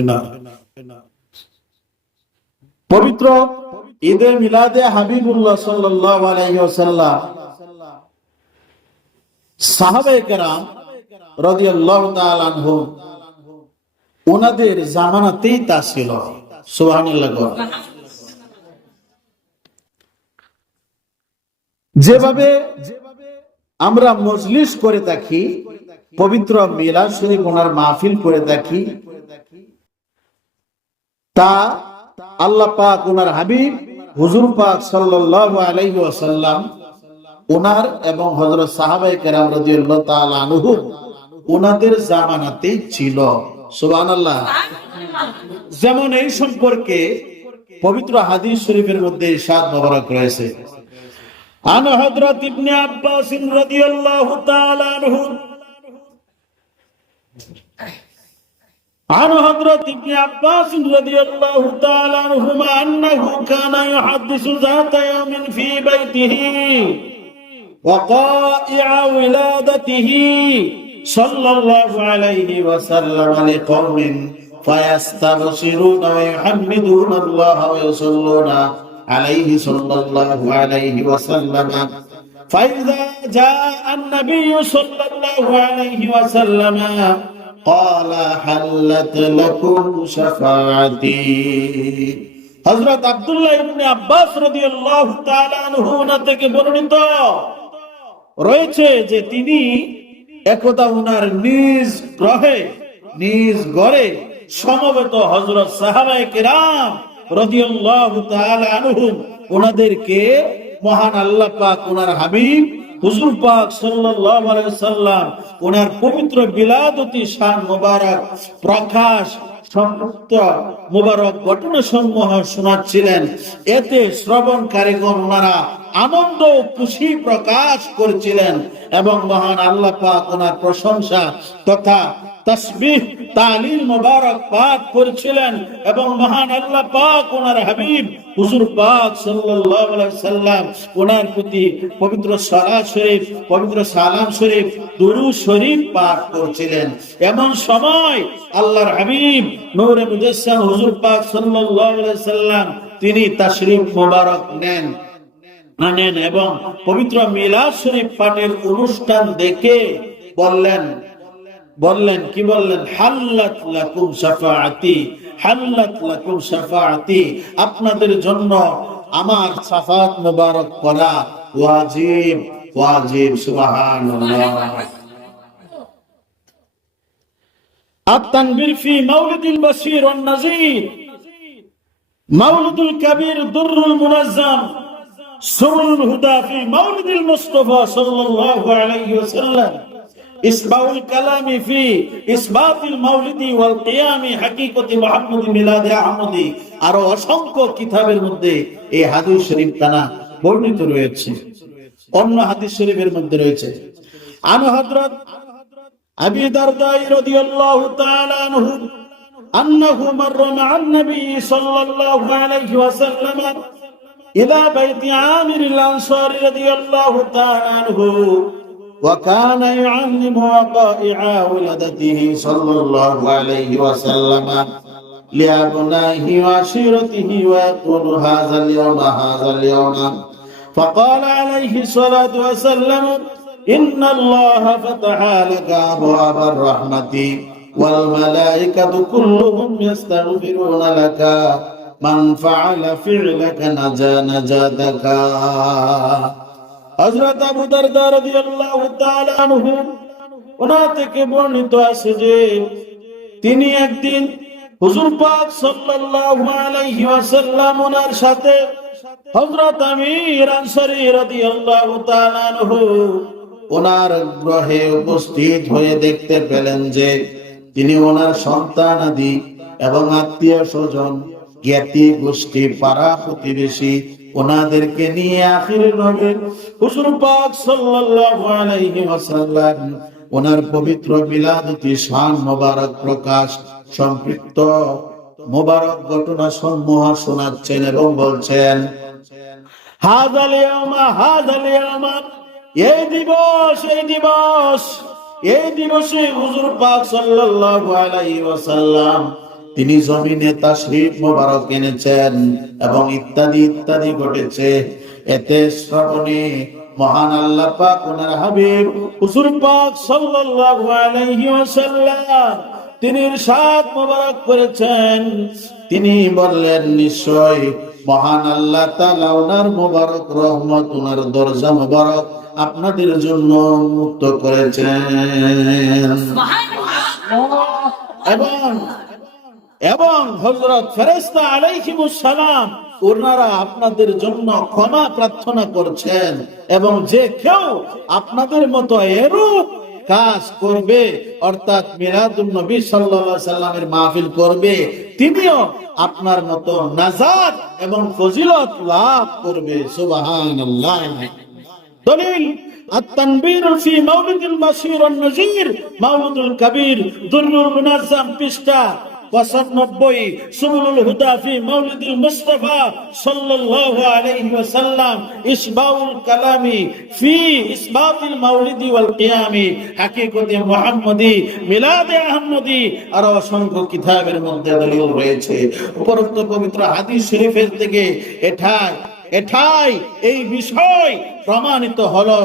না। পবিত্র ঈদে মিলাদে হাবিবুল্লাহ সাল্লাল্লাহু আলাইহি ওয়াসাল্লাম সাহাবায়ে কেরাম রাদিয়াল্লাহু তাআলা আনহুম ওনাদের জামানাতেই তা ছিল। সুবহানাল্লাহ। যেভাবে আমরা মজলিস করে থাকি, পবিত্র মিলাদ শরীফ ওনার মাহফিল করে থাকি, তা আল্লাহ পাক ওনার হাবিব হুজুর পাক সাল্লাল্লাহু আলাইহি ওয়াসাল্লাম ওনার এবং হযরত সাহাবায়ে কেরাম রাদিয়াল্লাহু তাআলা আনহুম ওনাদের জামানাতেই ছিল। সুবহানাল্লাহ। যেমন এই সম্পর্কে পবিত্র হাদিস শরীফের মধ্যে ইরশাদ মোবারক রয়েছে, আন হযরত ইবনে আব্বাস রাদিয়াল্লাহু তাআলা আনহু عن حضرة ابن عباس رضي الله تعالى عنهما أنه كان يحدث ذات يوم في بيته وقائع ولادته صلى الله عليه وسلم لقوم فيستبشرون ويحمدون الله ويصلون عليه صلى الله عليه وسلم فإذا جاء النبي صلى الله عليه وسلم قال حلت لكم شفاعتي। হযরত আব্দুল্লাহ ইবনে আব্বাস রাদিয়াল্লাহু তাআলা আনহু থেকে বর্ণিত রয়েছে যে তিনি একদা ওনার নিজ গ্রহে নিজ ঘরে সমবেত হযরত সাহাবায়ে কেরাম রাদিয়াল্লাহু তাআলা আনহুম ওনাদেরকে মহান আল্লাহ পাক ওনার হাবিব হুজুর পাক সাল্লাল্লাহু আলাইহি ওয়াসাল্লাম ওনার পবিত্র বিলাদতি শান মোবারক প্রকাশ সংযুক্ত মোবারক ঘটনাসমূহ শোনাচ্ছিলেন। এতে শ্রবণকারীগণ ওনারা আনন্দ ও খুশি প্রকাশ করেছিলেন এবং মহান আল্লাহ পাক ওনার প্রশংসা তথা তাসবিহ তাহলিল মোবারক পাঠ করেছিলেন এবং মহান আল্লাহ পাক ওনার হাবিব হুজুর পাক সাল্লাল্লাহু আলাইহি সাল্লাম ওনার প্রতি পবিত্র সালাত শরীফ, পবিত্র সালাম শরীফ, দুরূদ শরীফ পাঠ করেছিলেন। এমন সময় আল্লাহর হাবিব নূরে মুজাসসাম হুজুর পাক সাল্লাল্লাহু আলাইহি সাল্লাম তিনি তাশরীফ মোবারক নেন এবং পবিত্র মিলাদ শরীফ পাঠের অনুষ্ঠান দেখে বললেন কি বললেন, হাল্লাত লাকুম শাফাআতি, হাল্লাত লাকুম শাফাআতি, আপনাদের জন্য আমার শাফাআত মোবারক করা ওয়াজিব ওয়াজিব। সুবহানাল্লাহ। আত-তানবীর ফি মাওলিদিল বাশীর ওয়ান নাযীর, মাওলিদুল কাবীর দুররুল মুনাজ্জাম, সুরুল হুদা ফি মাওলিদিল মুস্তাফা সাল্লাল্লাহু আলাইহি ওয়াসাল্লাম, ইসবাউল কালামি ফি ইসবাতিল মাওলিদি ওয়াল কিয়ামি হাকিকতি মুহাম্মদি মিলাদে আহমদি, আরো অসংখ্য কিতাবের মধ্যে এই হাদিস শরীফ তানা বর্ণিত রয়েছে। অন্য হাদিস শরীফের মধ্যে রয়েছে, আন হযরত আবি দারদা রাদিয়াল্লাহু তাআলা আনহু আন্নাহু মাররা মা'আন নবী সাল্লাল্লাহু আলাইহি ওয়াসাল্লাম ইলা বাইতি আমির আল-আনসারী রাদিয়াল্লাহু তাআলা আনহু وكان يعلم وقائع ولادته صلى الله عليه وسلم لأبنائه وعشيرته ويقول هذا اليوم فقال عليه الصلاة والسلام إن الله فتح لك أبواب الرحمة والملائكة كلهم يستغفرون لك من فعل فعلك نجا نجاتك। হযরত আবু দারদা রাদিয়াল্লাহু তাআলা আনহু ওনা থেকে বর্ণিত আছে যে তিনি একদিন হুজুর পাক সাল্লাল্লাহু আলাইহি ওয়াসাল্লাম ওনার সাথে হযরত আমির আনসারী রাদিয়াল্লাহু তাআলা আনহু ওনার গৃহে উপস্থিত হয়ে দেখতে পেলেন যে তিনি ওনার সন্তান আদি এবং আত্মীয় স্বজন জ্ঞাতি গোষ্ঠী পাড়া প্রতিবেশী ওনাদেরকে নিয়ে আখিরের নবী হুজুর পাক সাল্লাল্লাহু আলাইহি ওয়াসাল্লাম ওনার পবিত্র বিলাদতি শান মোবারক প্রকাশ সম্পৃক্ত মোবারক ঘটনা সমূহ শোনাচ্ছেন এবং বলছেন, হাযাল ইয়াওমা, এই দিবসে হুজুর পাক সাল্লাল্লাহু আলাইহি ওয়াসাল্লাম তিনি জমিনে তাশরীফ মোবারক এনেছেন এবং ইত্যাদি ইত্যাদি ঘটেছে। এতে শ্রবণে মহান আল্লাহ পাক ওনার হাবিব হুজুর পাক সাল্লাল্লাহু আলাইহি ওয়াসাল্লাম তিনি ইরশাদ মোবারক করেছেন, তিনি বললেন নিশ্চয় মহান আল্লাহ তাআলা ওনার মোবারক রহমত, ওনার দরজা মোবারক আপনাদের জন্য মুক্ত করেছেন। এবং হযরত ফেরেশতা আলাইহিমুস সালাম ওনারা আপনাদের জন্য ক্ষমা প্রার্থনা করছেন, এবং যে কেউ আপনাদের মতো এরূপ কাজ করবে অর্থাৎ মিলাদুন নবী সাল্লাল্লাহু আলাইহি সাল্লামের মাহফিল করবে, তিনিও আপনার মতো নাজাত এবং ফজিলত লাভ করবে। সুবহানাল্লাহ। দলিল التنبير في مولد البشير والنذير مولد الكبير در المنظم পৃষ্ঠা 95 سبل الهدى في مولد المصطفى صلى الله عليه وسلم إشباع الكلام في إثبات المولد والقيام حقيقة محمدي মিলাদ আহমদী আর অসংখ্য কিতাবের মধ্যে দলিল রয়েছে। উপরোক্ত পবিত্র হাদিস শরীফের থেকে এটাই এই বিষয় প্রমাণিত হলো,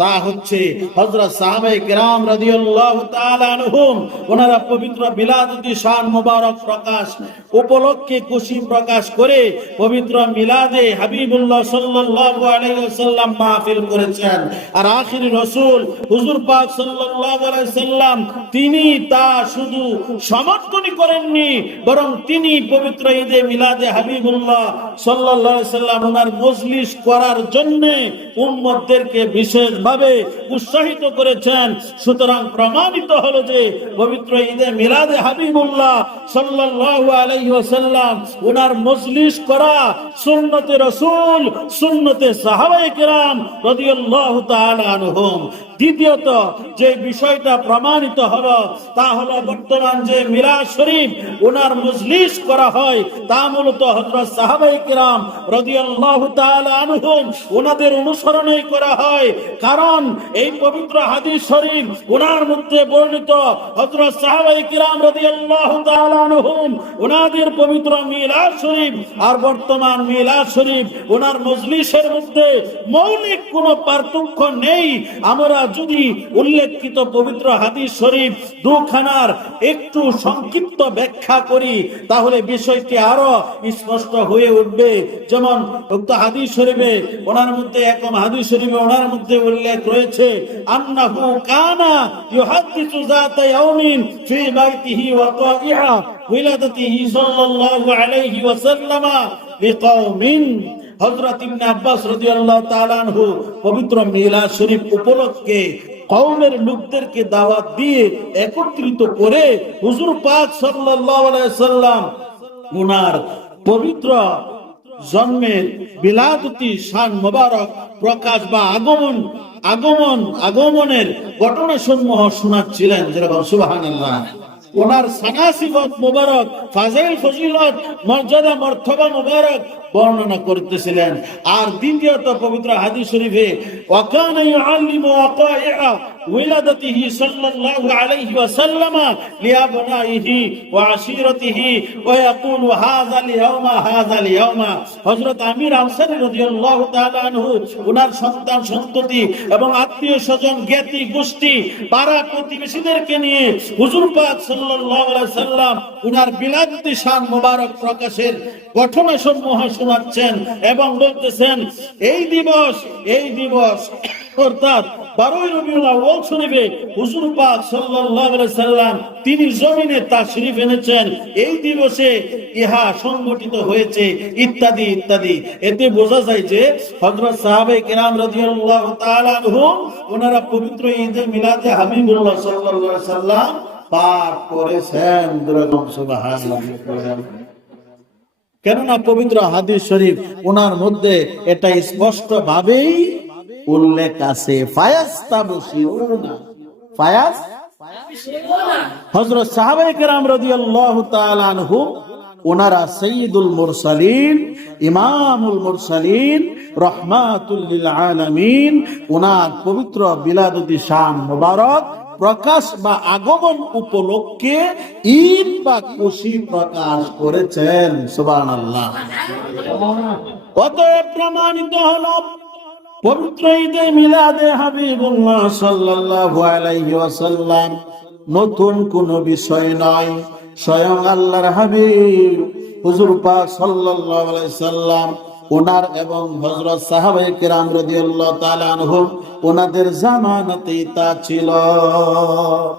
তা হচ্ছে হযরত সাহাবায়ে কেরাম রাদিয়াল্লাহু তাআলা আনহুম ওনারা পবিত্র বিলাদুতি শান মুবারক প্রকাশ উপলক্ষে খুশি প্রকাশ করে পবিত্র মিলাদে হাবিবুল্লাহ সাল্লাল্লাহু আলাইহি ওয়াসাল্লাম মাহফিল করেছেন। আর আখিরি রাসূল হুজুর পাক সাল্লাল্লাহু আলাইহি ওয়াসাল্লাম তিনি তা শুধু সমর্থনই করেননি, বরং তিনি পবিত্র ঈদে মিলাদে হাবিবুল্লাহ সাল্লাল্লাহু আলাইহি ওয়াসাল্লাম ওনার মজলিস করার জন্য উম্মতদেরকে বিশেষভাবে উৎসাহিত করেছেন। সুতরাং প্রমাণিত হলো যে পবিত্র ঈদে মিলাদে হাবিবুল্লাহ সাল্লাল্লাহু আলাইহি ওয়াসাল্লাম ওনার মজলিস করা সুন্নতে রাসূল, সুন্নতে সাহাবায়ে কেরাম রাদিয়াল্লাহু তাআলা আনহুম। দ্বিতীয়ত যে বিষয়টা প্রমাণিত হলো তা হলো বর্তমান যে মিলাদ শরীফ ওনার মজলিস করা হয় তা মূলত হযরত সাহাবায়ে কেরাম রাদিয়াল্লাহু তাআলা আনহুম ওনাদের অনুসরণে করা হয়। কারণ এই পবিত্র হাদিস শরীফ ওনার মধ্যে বর্ণিত হযরত সাহাবায়ে কেরাম রাদিয়াল্লাহু তাআলা আনহুম ওনাদের পবিত্র মিলাদ শরীফ আর বর্তমান মিলাদ শরীফ ওনার মজলিসের মধ্যে মৌলিক কোনো পার্থক্য নেই। আমরা যদি উল্লেখিত পবিত্র হাদিস শরীফ দুখানার একটু সংক্ষিপ্ত ব্যাখ্যা করি তাহলে বিষয়টি আরো স্পষ্ট হয়ে উঠবে। যেমন উক্ত হাদিস শরীফে ওনার মধ্যে একম হাদিস শরীফে ওনার মধ্যে উল্লেখ রয়েছে আন্নাহু কানা ইউহাদ্দিসু যাতা ইয়াউমিন ফি বাইতিহি ওয়া কাইহা উইলাদাতিহি সাল্লাল্লাহু আলাইহি ওয়াসাল্লাম লিকাওমিন। হযরত ইবনে আব্বাস রাদিয়াল্লাহু তাআলা আনহু পবিত্র মিলাদ শরীফ উপলক্ষে কওমের লোকদেরকে দাওয়াত দিয়ে একত্রিত করে হুজুর পাক সাল্লাল্লাহু আলাইহি ওয়াসাল্লাম ওনার পবিত্র জন্মের বিলাদুতি শান মোবারক প্রকাশ বা আগমনের ঘটনা সমূহ শোনাচ্ছিলেন। যেরকম সুবহানাল্লাহ। ওনার সানাসিবত মোবারক, ফাজাইল ফজিলত, মর্যাদা মর্তবা মোবারক বর্ণনা করতেছিলেন। আর দ্বিতীয়ত পবিত্র হাদিস শরীফে ওয়াকানা ইউআল্লিমু ওয়াকাইআ উইলাদাতিহি সাল্লাল্লাহু আলাইহি ওয়াসাল্লাম লিআবনাইহি ওয়া আশিরাতিহি ওয়া ইয়াকুলু হাযাল ইয়াওমা। হযরত আমির আনসারী রাদিয়াল্লাহু তাআলা আনহু ওনার সন্তান সন্ততি এবং আত্মীয় স্বজন জ্ঞাতি গোষ্ঠী পাড়া প্রতিবেশীদেরকে নিয়ে হুজুর পাক সাল্লাল্লাহু আলাইহি সাল্লাম ওনার বিলাদুতি শান মোবারক প্রকাশের ঘটনা সমূহ শোনাচ্ছেন এবং বলতেছেন এই দিবস অর্থাৎ 12 রবিউল আউয়াল শরীফে হুজুর পাক সাল্লাল্লাহু আলাইহি সাল্লাম তিনি জমিনে তাশরীফ এনেছেন, এই দিবসে ইহা সংগঠিত হয়েছে ইত্যাদি ইত্যাদি। এতে বোঝা যায় যে হযরত সাহাবায়ে কেরাম রাদিয়াল্লাহু তাআলা আনহুম ওনারা পবিত্র ঈদে মিলাদে হাবিবুল্লাহ সাল্লাল্লাহু আলাইহি সাল্লাম পাঠ করেছেন। সুবহানাল্লাহ। কেননা পবিত্র হাদিস শরীফ ওনার মধ্যে এটা স্পষ্ট ভাবেই উল্লেখ আছে। হযরত সাহাবায়ে কেরাম রাদিয়াল্লাহু তাআলা আনহুম ওনারা সাইয়্যিদুল মুরসালিন, ইমামুল মুরসালিন, রাহমাতুল লিল আলামিন ওনার পবিত্র বিলাদুতি শান মুবারক প্রকাশ বা আগমন উপলক্ষে ঈদ বা খুশি প্রকাশ করেছেন। সুবহানাল্লাহ। অতএব প্রমাণিত হলো পবিত্র ঈদে মিলাদে হাবিবুল্লাহ সাল্লাল্লাহু আলাইহি ওয়াসাল্লাম নতুন কোন বিষয় নয়। স্বয়ং আল্লাহর হাবিব হুজুর পাক সাল্লাল্লাহু আলাইহি সাল্লাম ওনার এবং হযরত সাহাবায়ে কেরাম রাদিয়াল্লাহু তাআলা আনহুম ওনাদের জামানাতেই তা ছিল।